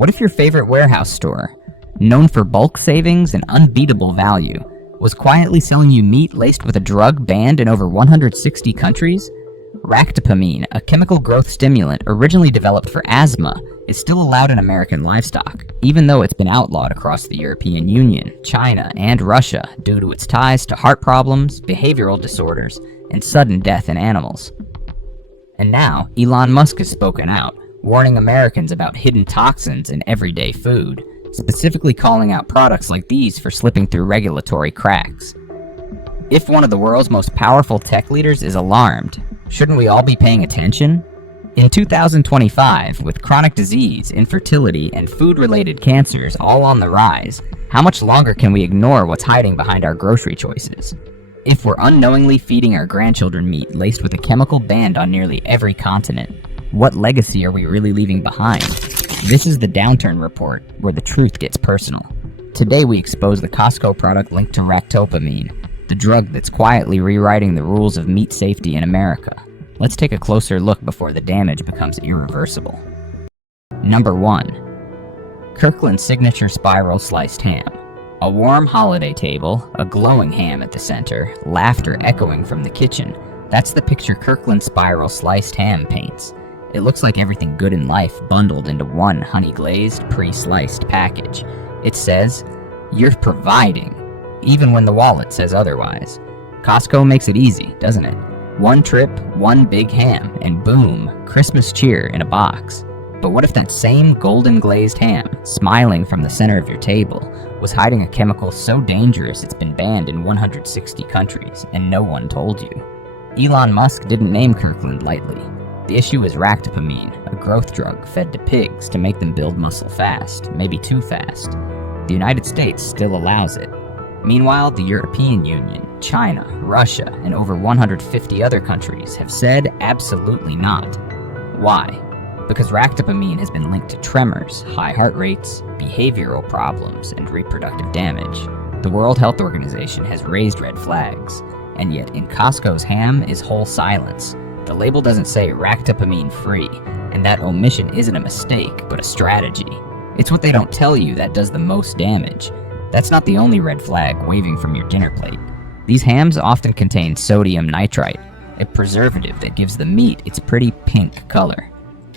What if your favorite warehouse store, known for bulk savings and unbeatable value, was quietly selling you meat laced with a drug banned in over 160 countries? Ractopamine, a chemical growth stimulant originally developed for asthma, is still allowed in American livestock, even though it's been outlawed across the European Union, China, and Russia due to its ties to heart problems, behavioral disorders, and sudden death in animals. And now, Elon Musk has spoken out, warning Americans about hidden toxins in everyday food, specifically calling out products like these for slipping through regulatory cracks. If one of the world's most powerful tech leaders is alarmed, shouldn't we all be paying attention? In 2025, with chronic disease, infertility, and food-related cancers all on the rise, how much longer can we ignore what's hiding behind our grocery choices? If we're unknowingly feeding our grandchildren meat laced with a chemical banned on nearly every continent, what legacy are we really leaving behind? This is the Downturn Report, where the truth gets personal. Today we expose the Costco product linked to Ractopamine, the drug that's quietly rewriting the rules of meat safety in America. Let's take a closer look before the damage becomes irreversible. Number 1. Kirkland Signature Spiral Sliced Ham. A warm holiday table, a glowing ham at the center, laughter echoing from the kitchen. That's the picture Kirkland Spiral Sliced Ham paints. It looks like everything good in life bundled into one honey-glazed, pre-sliced package. It says, "You're providing," even when the wallet says otherwise. Costco makes it easy, doesn't it? One trip, one big ham, and boom, Christmas cheer in a box. But what if that same golden glazed ham, smiling from the center of your table, was hiding a chemical so dangerous it's been banned in 160 countries, and no one told you? Elon Musk didn't name Kirkland lightly. The issue is Ractopamine, a growth drug fed to pigs to make them build muscle fast, maybe too fast. The United States still allows it. Meanwhile, the European Union, China, Russia, and over 150 other countries have said absolutely not. Why? Because Ractopamine has been linked to tremors, high heart rates, behavioral problems, and reproductive damage. The World Health Organization has raised red flags, and yet in Costco's ham is whole silence. The label doesn't say Ractopamine free, and that omission isn't a mistake, but a strategy. It's what they don't tell you that does the most damage. That's not the only red flag waving from your dinner plate. These hams often contain sodium nitrite, a preservative that gives the meat its pretty pink color.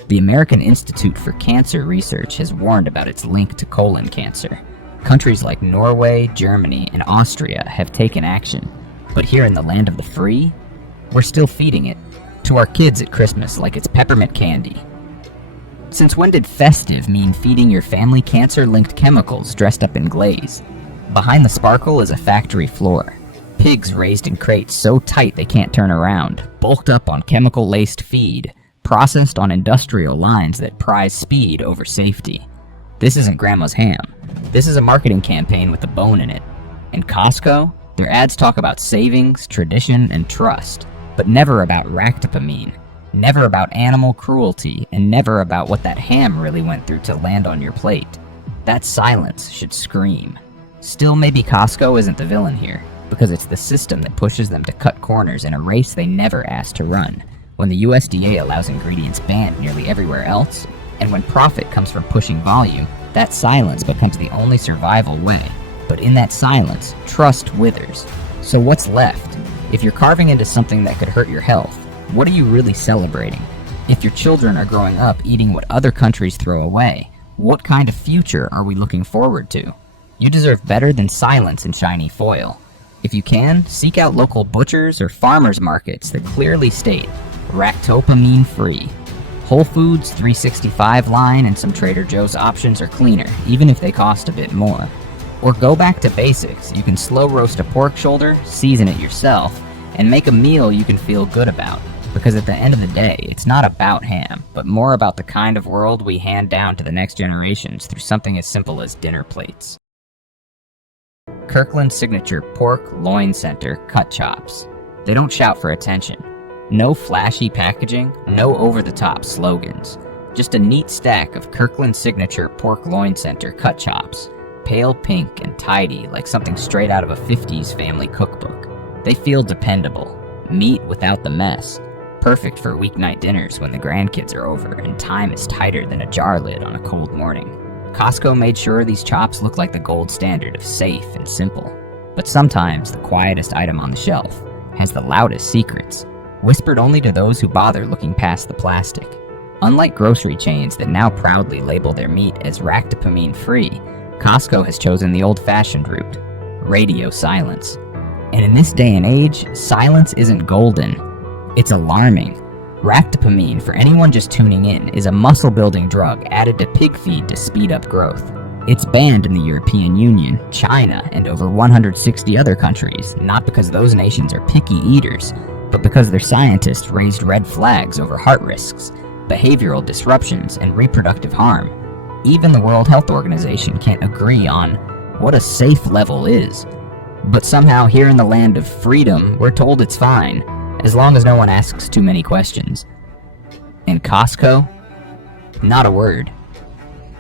The American Institute for Cancer Research has warned about its link to colon cancer. Countries like Norway, Germany, and Austria have taken action. But here in the land of the free, we're still feeding it to our kids at Christmas like it's peppermint candy. Since when did festive mean feeding your family cancer-linked chemicals dressed up in glaze? Behind the sparkle is a factory floor. Pigs raised in crates so tight they can't turn around, bulked up on chemical-laced feed, processed on industrial lines that prize speed over safety. This isn't grandma's ham. This is a marketing campaign with a bone in it. In Costco, their ads talk about savings, tradition, and trust, but never about Ractopamine, never about animal cruelty, and never about what that ham really went through to land on your plate. That silence should scream. Still, maybe Costco isn't the villain here, because it's the system that pushes them to cut corners in a race they never asked to run. When the USDA allows ingredients banned nearly everywhere else, and when profit comes from pushing volume, that silence becomes the only survival way. But in that silence, trust withers. So what's left? If you're carving into something that could hurt your health, what are you really celebrating? If your children are growing up eating what other countries throw away, what kind of future are we looking forward to? You deserve better than silence and shiny foil. If you can, seek out local butchers or farmers markets that clearly state Ractopamine free. Whole Foods, 365 line, and some Trader Joe's options are cleaner, even if they cost a bit more. Or go back to basics. You can slow roast a pork shoulder, season it yourself, and make a meal you can feel good about. Because at the end of the day, it's not about ham, but more about the kind of world we hand down to the next generations through something as simple as dinner plates. Kirkland Signature Pork Loin Center Cut Chops. They don't shout for attention. No flashy packaging, no over-the-top slogans. Just a neat stack of Kirkland Signature Pork Loin Center Cut Chops. Pale pink and tidy like something straight out of a 50s family cookbook. They feel dependable. Meat without the mess. Perfect for weeknight dinners when the grandkids are over and time is tighter than a jar lid on a cold morning. Costco made sure these chops look like the gold standard of safe and simple. But sometimes the quietest item on the shelf has the loudest secrets, whispered only to those who bother looking past the plastic. Unlike grocery chains that now proudly label their meat as Ractopamine free, Costco has chosen the old-fashioned route, radio silence. And in this day and age, silence isn't golden, it's alarming. Ractopamine, for anyone just tuning in, is a muscle-building drug added to pig feed to speed up growth. It's banned in the European Union, China, and over 160 other countries, not because those nations are picky eaters, but because their scientists raised red flags over heart risks, behavioral disruptions, and reproductive harm. Even the World Health Organization can't agree on what a safe level is. But somehow here in the land of freedom, we're told it's fine, as long as no one asks too many questions. And Costco? Not a word.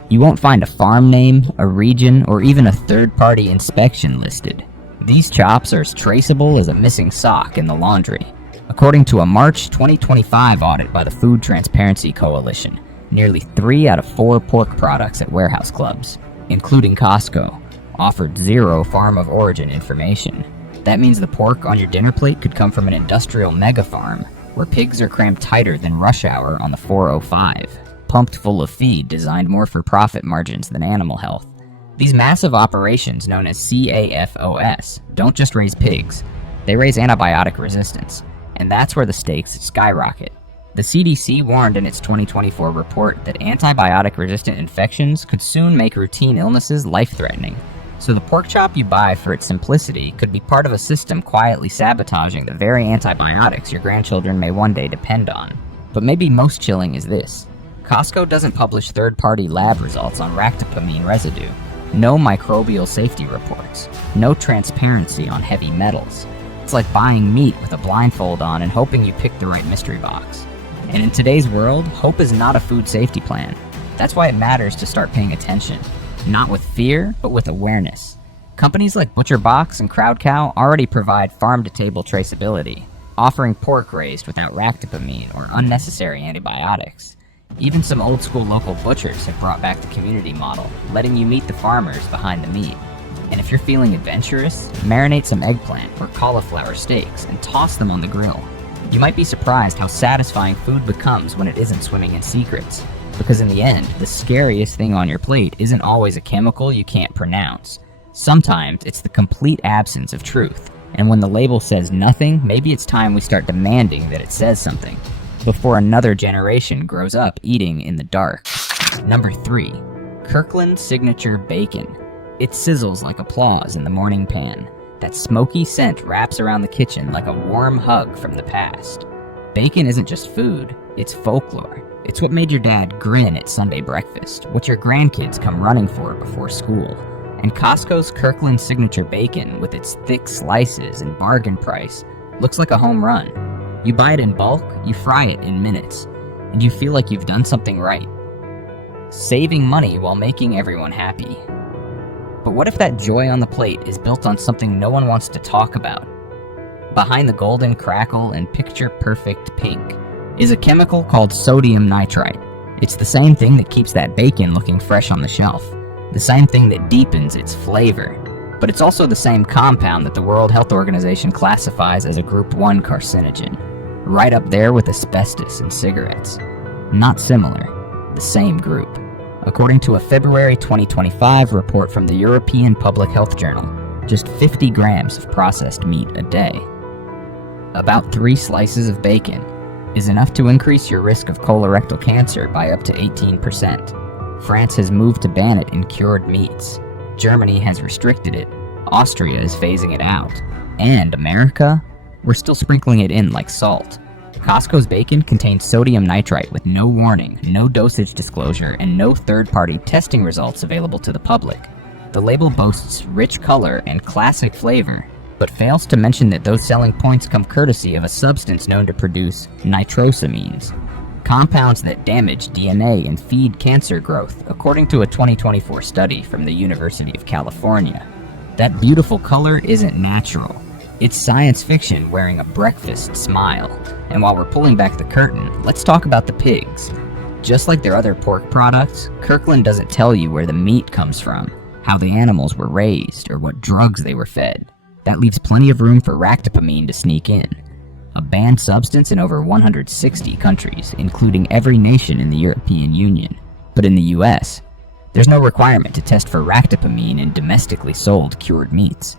You won't find a farm name, a region, or even a third-party inspection listed. These chops are as traceable as a missing sock in the laundry. According to a March 2025 audit by the Food Transparency Coalition, nearly 3 out of 4 pork products at warehouse clubs, including Costco, offered zero farm of origin information. That means the pork on your dinner plate could come from an industrial mega-farm, where pigs are crammed tighter than rush hour on the 405, pumped full of feed designed more for profit margins than animal health. These massive operations, known as CAFOS, don't just raise pigs, they raise antibiotic resistance, and that's where the stakes skyrocket. The CDC warned in its 2024 report that antibiotic-resistant infections could soon make routine illnesses life-threatening. So the pork chop you buy for its simplicity could be part of a system quietly sabotaging the very antibiotics your grandchildren may one day depend on. But maybe most chilling is this. Costco doesn't publish third-party lab results on ractopamine residue. No microbial safety reports. No transparency on heavy metals. It's like buying meat with a blindfold on and hoping you pick the right mystery box. And in today's world, hope is not a food safety plan. That's why it matters to start paying attention. Not with fear, but with awareness. Companies like ButcherBox and Crowd Cow already provide farm-to-table traceability, offering pork raised without ractopamine or unnecessary antibiotics. Even some old-school local butchers have brought back the community model, letting you meet the farmers behind the meat. And if you're feeling adventurous, marinate some eggplant or cauliflower steaks and toss them on the grill. You might be surprised how satisfying food becomes when it isn't swimming in secrets. Because in the end, the scariest thing on your plate isn't always a chemical you can't pronounce. Sometimes it's the complete absence of truth. And when the label says nothing, maybe it's time we start demanding that it says something, before another generation grows up eating in the dark. Number 3. Kirkland Signature Bacon. It sizzles like applause in the morning pan. That smoky scent wraps around the kitchen like a warm hug from the past. Bacon isn't just food, it's folklore. It's what made your dad grin at Sunday breakfast, what your grandkids come running for before school. And Costco's Kirkland Signature Bacon, with its thick slices and bargain price, looks like a home run. You buy it in bulk, you fry it in minutes, and you feel like you've done something right. Saving money while making everyone happy. But what if that joy on the plate is built on something no one wants to talk about? Behind the golden crackle and picture-perfect pink is a chemical called sodium nitrite. It's the same thing that keeps that bacon looking fresh on the shelf, the same thing that deepens its flavor. But it's also the same compound that the World Health Organization classifies as a Group 1 carcinogen, right up there with asbestos and cigarettes. Not similar, the same group. According to a February 2025 report from the European Public Health Journal, just 50 grams of processed meat a day, about 3 slices of bacon, is enough to increase your risk of colorectal cancer by up to 18%. France has moved to ban it in cured meats. Germany has restricted it. Austria is phasing it out. And America? We're still sprinkling it in like salt. Costco's bacon contains sodium nitrite with no warning, no dosage disclosure, and no third-party testing results available to the public. The label boasts rich color and classic flavor, but fails to mention that those selling points come courtesy of a substance known to produce nitrosamines, compounds that damage DNA and feed cancer growth, according to a 2024 study from the University of California. That beautiful color isn't natural. It's science fiction wearing a breakfast smile. And while we're pulling back the curtain, let's talk about the pigs. Just like their other pork products, Kirkland doesn't tell you where the meat comes from, how the animals were raised, or what drugs they were fed. That leaves plenty of room for ractopamine to sneak in, a banned substance in over 160 countries, including every nation in the European Union. But in the US, there's no requirement to test for ractopamine in domestically sold cured meats.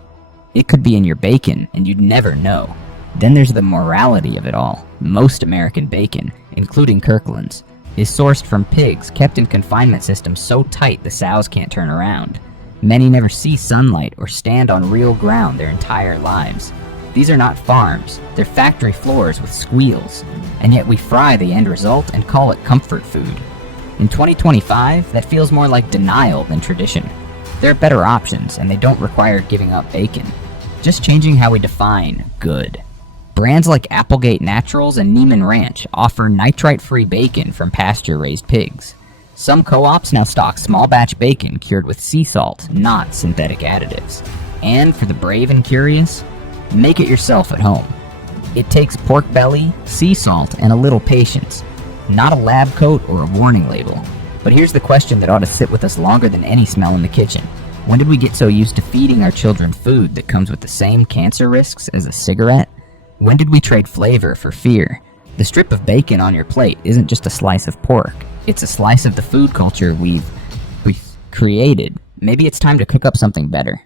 It could be in your bacon, and you'd never know. Then there's the morality of it all. Most American bacon, including Kirkland's, is sourced from pigs kept in confinement systems so tight the sows can't turn around. Many never see sunlight or stand on real ground their entire lives. These are not farms, they're factory floors with squeals, and yet we fry the end result and call it comfort food. In 2025, that feels more like denial than tradition. There are better options, and they don't require giving up bacon. Just changing how we define good. Brands like Applegate Naturals and Neiman Ranch offer nitrite-free bacon from pasture-raised pigs. Some co-ops now stock small-batch bacon cured with sea salt, not synthetic additives. And for the brave and curious, make it yourself at home. It takes pork belly, sea salt, and a little patience. Not a lab coat or a warning label. But here's the question that ought to sit with us longer than any smell in the kitchen. When did we get so used to feeding our children food that comes with the same cancer risks as a cigarette? When did we trade flavor for fear? The strip of bacon on your plate isn't just a slice of pork. It's a slice of the food culture we've created. Maybe it's time to cook up something better.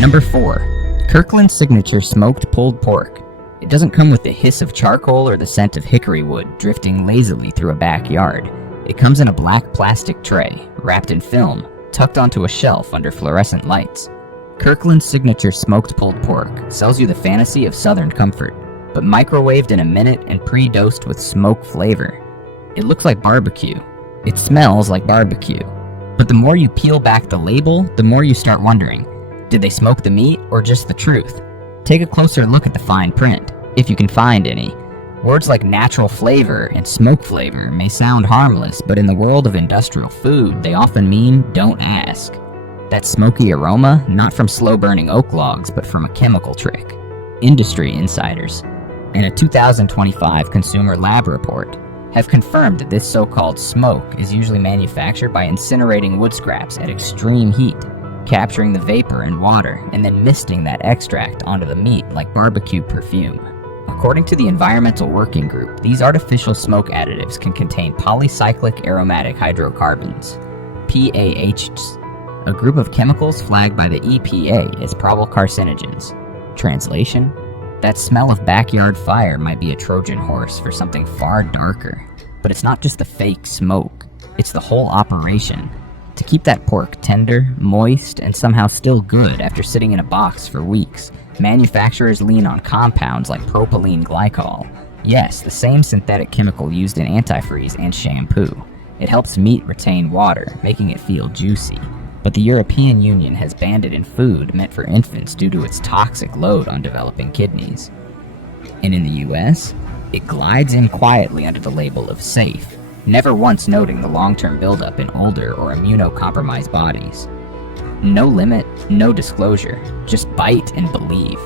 Number 4. Kirkland's Signature Smoked Pulled Pork. It doesn't come with the hiss of charcoal or the scent of hickory wood drifting lazily through a backyard. It comes in a black plastic tray, wrapped in film, tucked onto a shelf under fluorescent lights. Kirkland's Signature Smoked Pulled Pork sells you the fantasy of southern comfort, but microwaved in a minute and pre-dosed with smoke flavor. It looks like barbecue. It smells like barbecue. But the more you peel back the label, the more you start wondering, did they smoke the meat or just the truth? Take a closer look at the fine print, if you can find any. Words like natural flavor and smoke flavor may sound harmless, but in the world of industrial food, they often mean don't ask. That smoky aroma, not from slow-burning oak logs, but from a chemical trick. Industry insiders, in a 2025 Consumer Lab report, have confirmed that this so-called smoke is usually manufactured by incinerating wood scraps at extreme heat, capturing the vapor and water, and then misting that extract onto the meat like barbecue perfume. According to the Environmental Working Group, these artificial smoke additives can contain polycyclic aromatic hydrocarbons, PAHs, a group of chemicals flagged by the EPA as probable carcinogens. Translation? That smell of backyard fire might be a Trojan horse for something far darker. But it's not just the fake smoke, it's the whole operation. To keep that pork tender, moist, and somehow still good after sitting in a box for weeks, manufacturers lean on compounds like propylene glycol. Yes, the same synthetic chemical used in antifreeze and shampoo. It helps meat retain water, making it feel juicy. But the European Union has banned it in food meant for infants due to its toxic load on developing kidneys. And in the US, it glides in quietly under the label of safe, never once noting the long-term buildup in older or immunocompromised bodies. No limit, no disclosure, just bite and believe.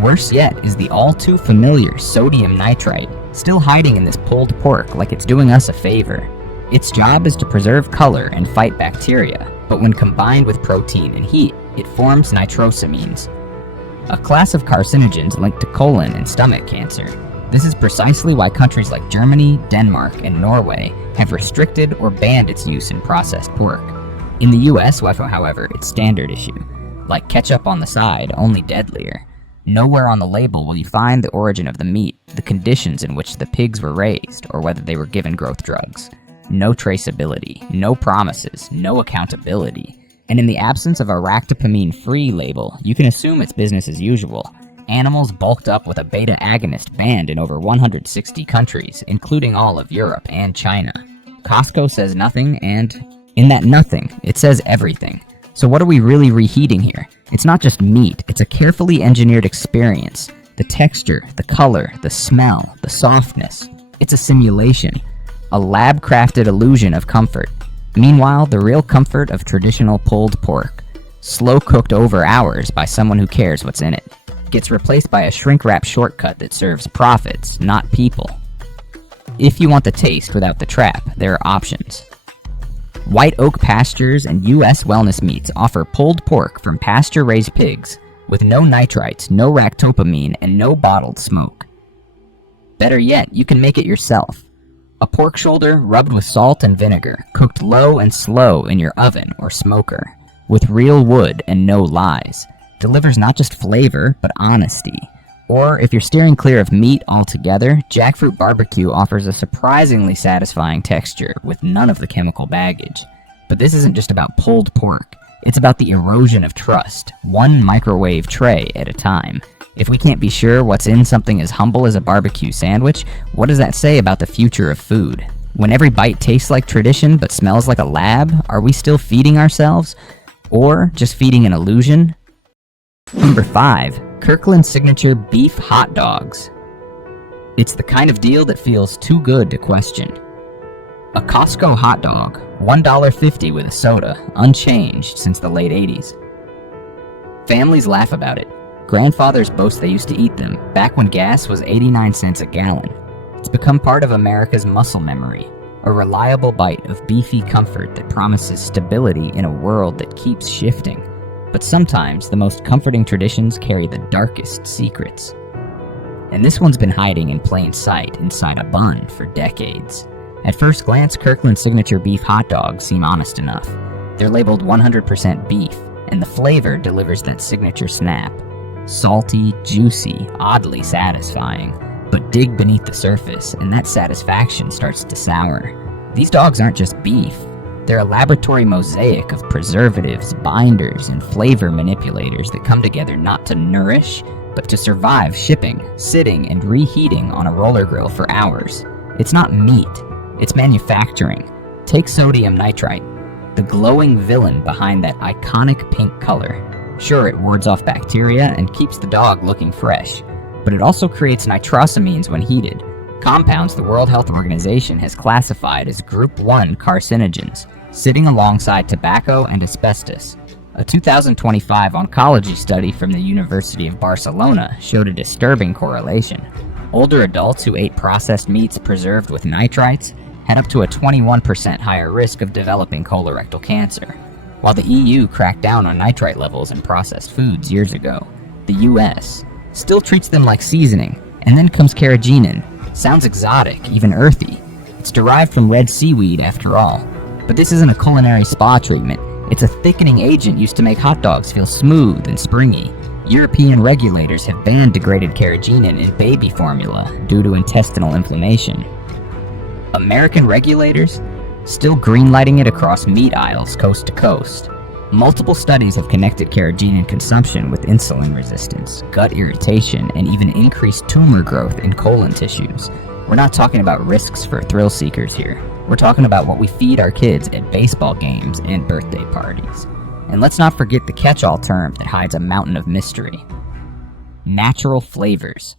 Worse yet is the all-too-familiar sodium nitrite, still hiding in this pulled pork like it's doing us a favor. Its job is to preserve color and fight bacteria, but when combined with protein and heat, it forms nitrosamines, a class of carcinogens linked to colon and stomach cancer. This is precisely why countries like Germany, Denmark, and Norway have restricted or banned its use in processed pork. In the US, however, it's standard issue. Like ketchup on the side, only deadlier. Nowhere on the label will you find the origin of the meat, the conditions in which the pigs were raised, or whether they were given growth drugs. No traceability, no promises, no accountability. And in the absence of a ractopamine-free label, you can assume it's business as usual. Animals bulked up with a beta agonist banned in over 160 countries, including all of Europe and China. Costco says nothing, and in that nothing, it says everything. So what are we really reheating here? It's not just meat, it's a carefully engineered experience. The texture, the color, the smell, the softness. It's a simulation. A lab-crafted illusion of comfort. Meanwhile, the real comfort of traditional pulled pork, slow-cooked over hours by someone who cares what's in it, gets replaced by a shrink-wrap shortcut that serves profits, not people. If you want the taste without the trap, there are options. White Oak Pastures and U.S. Wellness Meats offer pulled pork from pasture-raised pigs with no nitrites, no ractopamine, and no bottled smoke. Better yet, you can make it yourself. A pork shoulder rubbed with salt and vinegar, cooked low and slow in your oven or smoker, with real wood and no lies, delivers not just flavor, but honesty. Or, if you're steering clear of meat altogether, Jackfruit Barbecue offers a surprisingly satisfying texture with none of the chemical baggage. But this isn't just about pulled pork, it's about the erosion of trust, one microwave tray at a time. If we can't be sure what's in something as humble as a barbecue sandwich, what does that say about the future of food? When every bite tastes like tradition but smells like a lab, are we still feeding ourselves? Or just feeding an illusion? Number 5. Kirkland Signature Beef Hot Dogs. It's the kind of deal that feels too good to question. A Costco hot dog, $1.50 with a soda, unchanged since the late 80s. Families laugh about it. Grandfathers boast they used to eat them, back when gas was 89 cents a gallon. It's become part of America's muscle memory, a reliable bite of beefy comfort that promises stability in a world that keeps shifting. But sometimes the most comforting traditions carry the darkest secrets. And this one's been hiding in plain sight inside a bun for decades. At first glance, Kirkland Signature Beef Hot Dogs seem honest enough. They're labeled 100% beef, and the flavor delivers that signature snap. Salty, juicy, oddly satisfying. But dig beneath the surface, and that satisfaction starts to sour. These dogs aren't just beef. They're a laboratory mosaic of preservatives, binders, and flavor manipulators that come together not to nourish, but to survive shipping, sitting, and reheating on a roller grill for hours. It's not meat, it's manufacturing. Take sodium nitrite, the glowing villain behind that iconic pink color. Sure, it wards off bacteria and keeps the dog looking fresh, but it also creates nitrosamines when heated, compounds the World Health Organization has classified as Group 1 carcinogens, sitting alongside tobacco and asbestos. A 2025 oncology study from the University of Barcelona showed a disturbing correlation. Older adults who ate processed meats preserved with nitrites had up to a 21% higher risk of developing colorectal cancer. While the EU cracked down on nitrite levels in processed foods years ago, the US still treats them like seasoning, and then comes carrageenan. Sounds exotic, even earthy. It's derived from red seaweed after all. But this isn't a culinary spa treatment. It's a thickening agent used to make hot dogs feel smooth and springy. European regulators have banned degraded carrageenan in baby formula due to intestinal inflammation. American regulators? Still greenlighting it across meat aisles coast to coast. Multiple studies have connected carrageenan consumption with insulin resistance, gut irritation, and even increased tumor growth in colon tissues. We're not talking about risks for thrill seekers here. We're talking about what we feed our kids at baseball games and birthday parties. And let's not forget the catch-all term that hides a mountain of mystery. Natural flavors.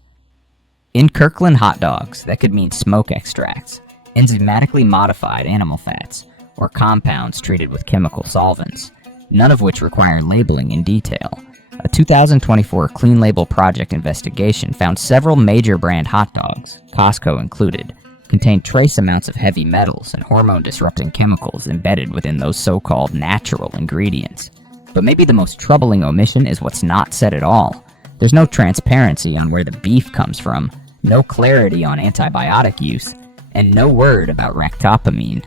In Kirkland hot dogs, that could mean smoke extracts, enzymatically modified animal fats, or compounds treated with chemical solvents, none of which require labeling in detail. A 2024 Clean Label Project investigation found several major brand hot dogs, Costco included, contained trace amounts of heavy metals and hormone-disrupting chemicals embedded within those so-called natural ingredients. But maybe the most troubling omission is what's not said at all. There's no transparency on where the beef comes from, no clarity on antibiotic use, and no word about ractopamine,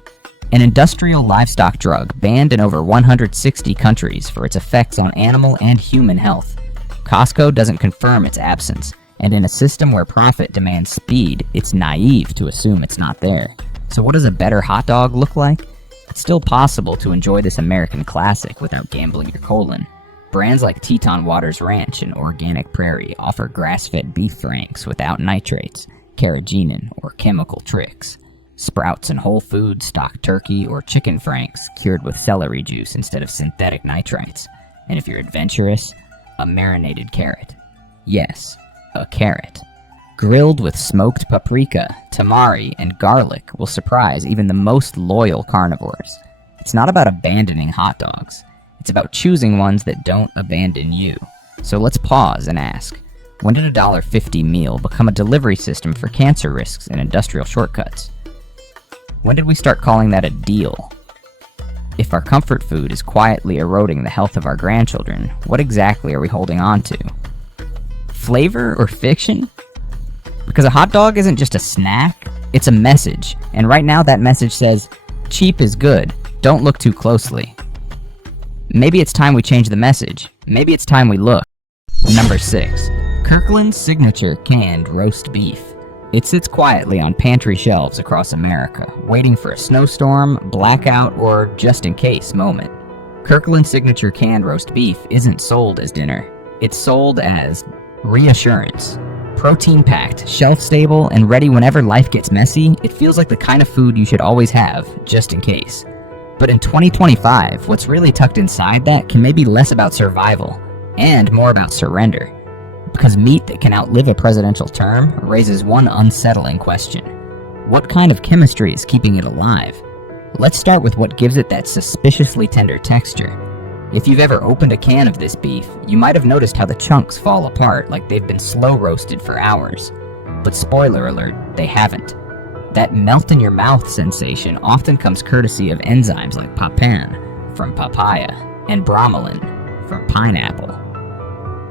an industrial livestock drug banned in over 160 countries for its effects on animal and human health. Costco doesn't confirm its absence, and in a system where profit demands speed, it's naive to assume it's not there. So what does a better hot dog look like? It's still possible to enjoy this American classic without gambling your colon. Brands like Teton Waters Ranch and Organic Prairie offer grass-fed beef franks without nitrates, carrageenan, or chemical tricks. Sprouts and Whole Foods stock turkey or chicken franks cured with celery juice instead of synthetic nitrites. And if you're adventurous, a marinated carrot. Yes, a carrot. Grilled with smoked paprika, tamari, and garlic will surprise even the most loyal carnivores. It's not about abandoning hot dogs. It's about choosing ones that don't abandon you. So let's pause and ask, When did a $1.50 meal become a delivery system for cancer risks and industrial shortcuts? When did we start calling that a deal? If our comfort food is quietly eroding the health of our grandchildren, what exactly are we holding on to? Flavor or fiction? Because a hot dog isn't just a snack, it's a message, and right now that message says, cheap is good, don't look too closely. Maybe it's time we change the message. Maybe it's time we look. Number 6. Kirkland's Signature Canned Roast Beef. It sits quietly on pantry shelves across America, waiting for a snowstorm, blackout, or just-in-case moment. Kirkland's Signature Canned Roast Beef isn't sold as dinner. It's sold as reassurance. Protein-packed, shelf-stable, and ready whenever life gets messy, it feels like the kind of food you should always have, just in case. But in 2025, what's really tucked inside that can maybe less about survival, and more about surrender. Because meat that can outlive a presidential term raises one unsettling question. What kind of chemistry is keeping it alive? Let's start with what gives it that suspiciously tender texture. If you've ever opened a can of this beef, you might have noticed how the chunks fall apart like they've been slow roasted for hours. But spoiler alert, they haven't. That melt-in-your-mouth sensation often comes courtesy of enzymes like papain from papaya and bromelain from pineapple.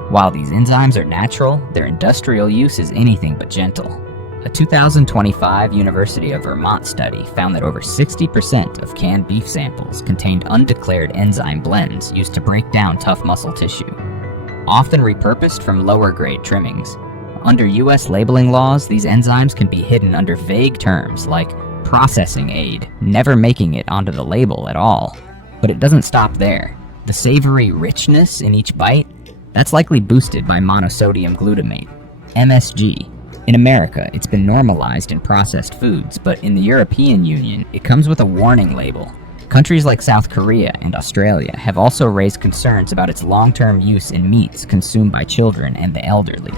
While these enzymes are natural, their industrial use is anything but gentle. A 2025 University of Vermont study found that over 60% of canned beef samples contained undeclared enzyme blends used to break down tough muscle tissue, often repurposed from lower-grade trimmings. Under U.S. labeling laws, these enzymes can be hidden under vague terms like processing aid, never making it onto the label at all. But it doesn't stop there. The savory richness in each bite, that's likely boosted by monosodium glutamate, MSG. In America, it's been normalized in processed foods, but in the European Union, it comes with a warning label. Countries like South Korea and Australia have also raised concerns about its long-term use in meats consumed by children and the elderly.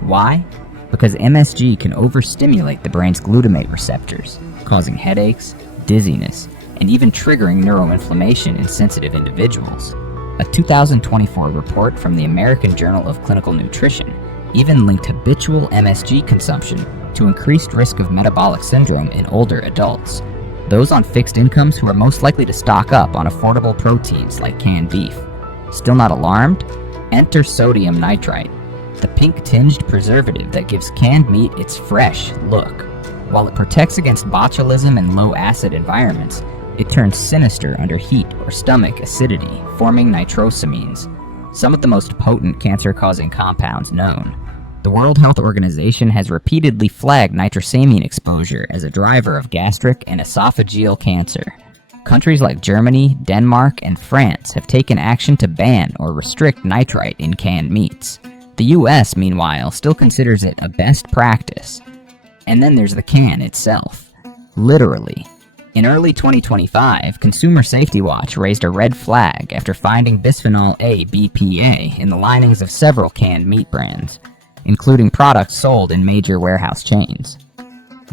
Why? Because MSG can overstimulate the brain's glutamate receptors, causing headaches, dizziness, and even triggering neuroinflammation in sensitive individuals. A 2024 report from the American Journal of Clinical Nutrition even linked habitual MSG consumption to increased risk of metabolic syndrome in older adults, those on fixed incomes who are most likely to stock up on affordable proteins like canned beef. Still not alarmed? Enter sodium nitrite, the pink-tinged preservative that gives canned meat its fresh look. While it protects against botulism and low-acid environments, it turns sinister under heat or stomach acidity, forming nitrosamines, some of the most potent cancer-causing compounds known. The World Health Organization has repeatedly flagged nitrosamine exposure as a driver of gastric and esophageal cancer. Countries like Germany, Denmark, and France have taken action to ban or restrict nitrite in canned meats. The US, meanwhile, still considers it a best practice. And then there's the can itself. Literally. In early 2025, Consumer Safety Watch raised a red flag after finding bisphenol A BPA in the linings of several canned meat brands, including products sold in major warehouse chains.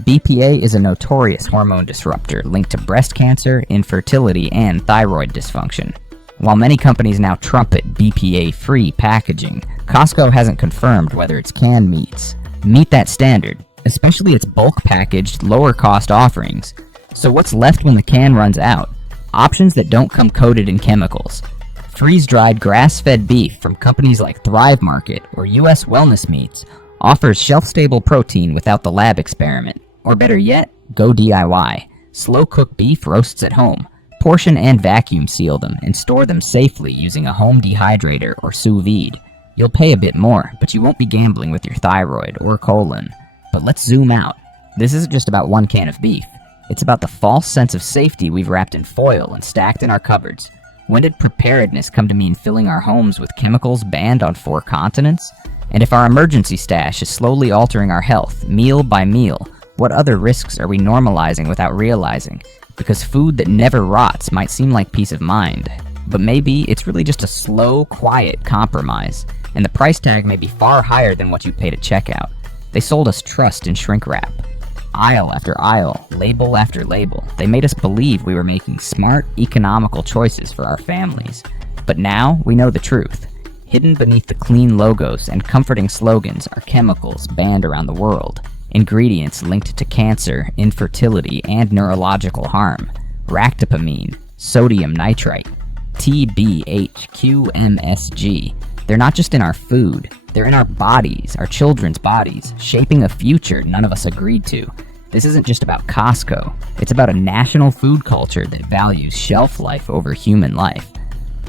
BPA is a notorious hormone disruptor linked to breast cancer, infertility, and thyroid dysfunction. While many companies now trumpet BPA-free packaging, Costco hasn't confirmed whether its canned meats meet that standard, especially its bulk-packaged, lower-cost offerings. So what's left when the can runs out? Options that don't come coated in chemicals. Freeze-dried grass-fed beef from companies like Thrive Market or US Wellness Meats offers shelf-stable protein without the lab experiment. Or better yet, go DIY. Slow-cook beef roasts at home. Portion and vacuum seal them and store them safely using a home dehydrator or sous vide. You'll pay a bit more, but you won't be gambling with your thyroid or colon. But let's zoom out. This isn't just about one can of beef. It's about the false sense of safety we've wrapped in foil and stacked in our cupboards. When did preparedness come to mean filling our homes with chemicals banned on 4 continents? And if our emergency stash is slowly altering our health, meal by meal, what other risks are we normalizing without realizing? Because food that never rots might seem like peace of mind, but maybe it's really just a slow, quiet compromise, and the price tag may be far higher than what you paid at checkout. They sold us trust in shrink wrap. Aisle after aisle, label after label. They made us believe we were making smart, economical choices for our families. But now we know the truth. Hidden beneath the clean logos and comforting slogans are chemicals banned around the world. Ingredients linked to cancer, infertility, and neurological harm. Ractopamine, sodium nitrite, TBHQMSG. They're not just in our food, they're in our bodies, our children's bodies, shaping a future none of us agreed to. This isn't just about Costco, it's about a national food culture that values shelf life over human life,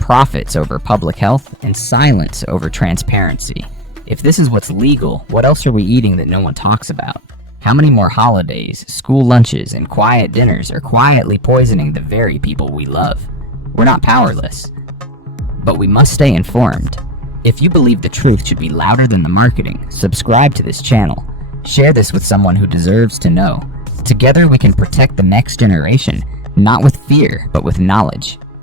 profits over public health, and silence over transparency. If this is what's legal, what else are we eating that no one talks about? How many more holidays, school lunches, and quiet dinners are quietly poisoning the very people we love? We're not powerless, but we must stay informed. If you believe the truth should be louder than the marketing, subscribe to this channel. Share this with someone who deserves to know. Together we can protect the next generation, not with fear, but with knowledge.